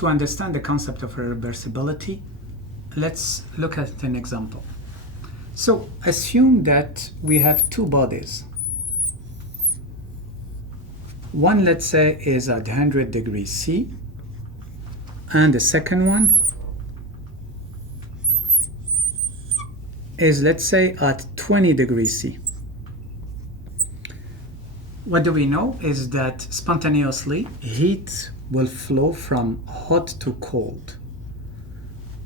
to understand the concept of reversibility, let's look at an example. So assume that we have two bodies. One, let's say, is at 100 degrees C, and the second one is, let's say, at 20 degrees C. What do we know is that spontaneously heat will flow from hot to cold.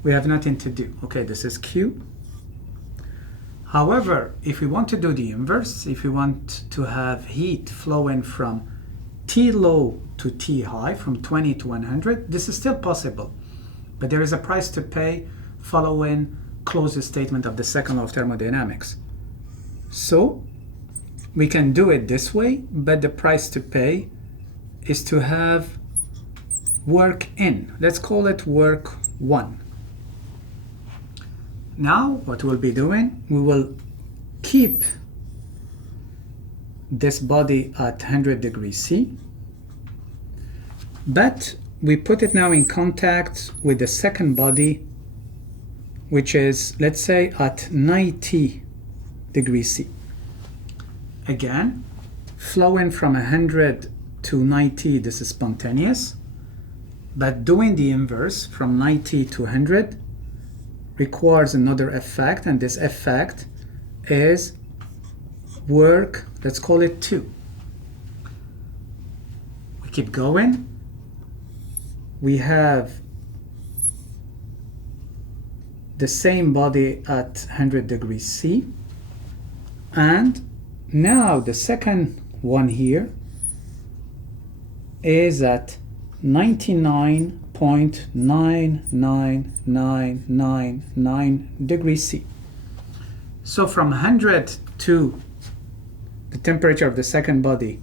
We have nothing to do. Okay, this is Q. However, if we want to do the inverse, if we want to have heat flowing from T low to T high, from 20 to 100, this is still possible. But there is a price to pay following closest statement of the second law of thermodynamics. So we can do it this way, but the price to pay is to have work in. Let's call it work 1. Now what we'll be doing, we will keep this body at 100 degrees C, but we put it now in contact with the second body, which is, let's say, at 90 degrees C. Again, flowing from 100 to 90, this is spontaneous, but doing the inverse from 90 to 100 requires another effect, and this effect is work, let's call it 2. We keep going. We have the same body at 100 degrees C, and now the second one here is at 99.99999 degrees C. So from 100 to the temperature of the second body,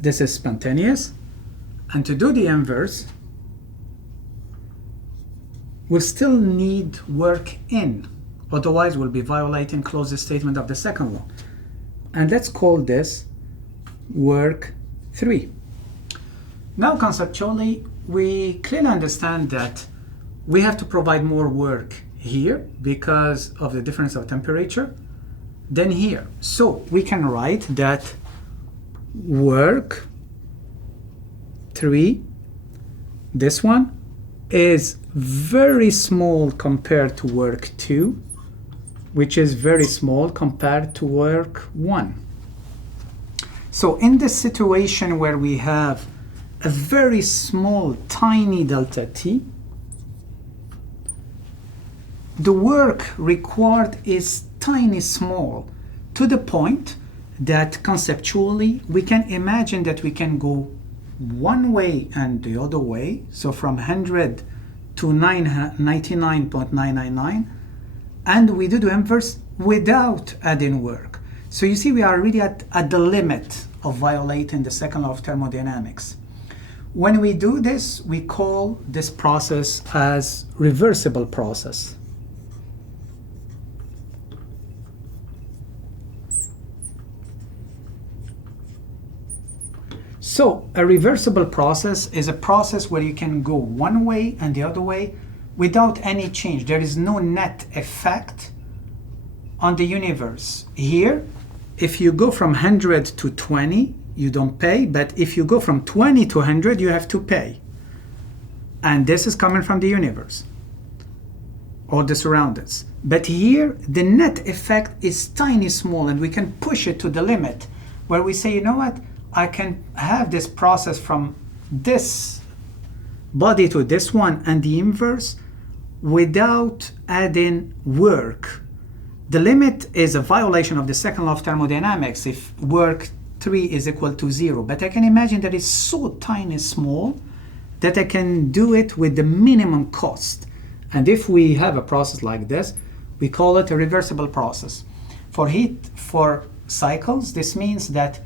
this is spontaneous. And to do the inverse, we'll still need work in. Otherwise, we'll be violating closest statement of the second law. And let's call this work 3. Now, conceptually, we clearly understand that we have to provide more work here because of the difference of temperature than here. So we can write that work 3, this one, is very small compared to work 2, which is very small compared to work 1. So in this situation where we have a very small, tiny delta T, the work required is tiny small, to the point that conceptually we can imagine that we can go one way and the other way, so from 100 to 99.999, and we do the inverse without adding work. So you see, we are really at the limit of violating the second law of thermodynamics. When we do this, we call this process as reversible process. So a reversible process is a process where you can go one way and the other way without any change. There is no net effect on the universe. Here, if you go from 100 to 20, you don't pay, but if you go from 20 to 100, you have to pay. And this is coming from the universe or the surroundings. But here, the net effect is tiny small, and we can push it to the limit where we say, you know what, I can have this process from this body to this one and the inverse without adding work. The limit is a violation of the second law of thermodynamics if work 3 is equal to 0. But I can imagine that it's so tiny small that I can do it with the minimum cost. And if we have a process like this, we call it a reversible process. For heat, for cycles, this means that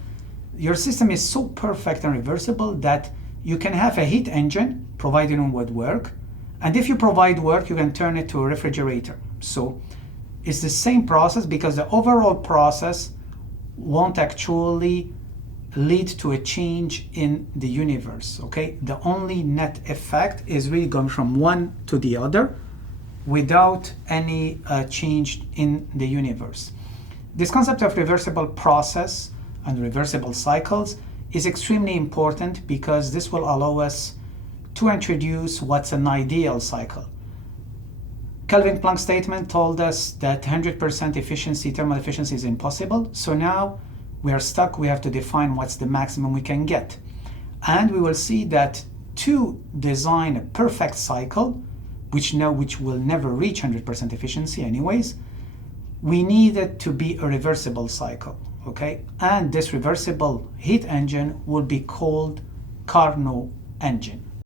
your system is so perfect and reversible that you can have a heat engine providing with work, and if you provide work, you can turn it to a refrigerator. So it's the same process, because the overall process won't actually lead to a change in the universe, okay? The only net effect is really going from one to the other without any change in the universe. This concept of reversible process and reversible cycles is extremely important because this will allow us to introduce what's an ideal cycle. Kelvin Planck's statement told us that 100% efficiency, thermal efficiency is impossible. So now we are stuck. We have to define what's the maximum we can get. And we will see that to design a perfect cycle, which will never reach 100% efficiency anyways, we need it to be a reversible cycle, okay? And this reversible heat engine will be called Carnot engine.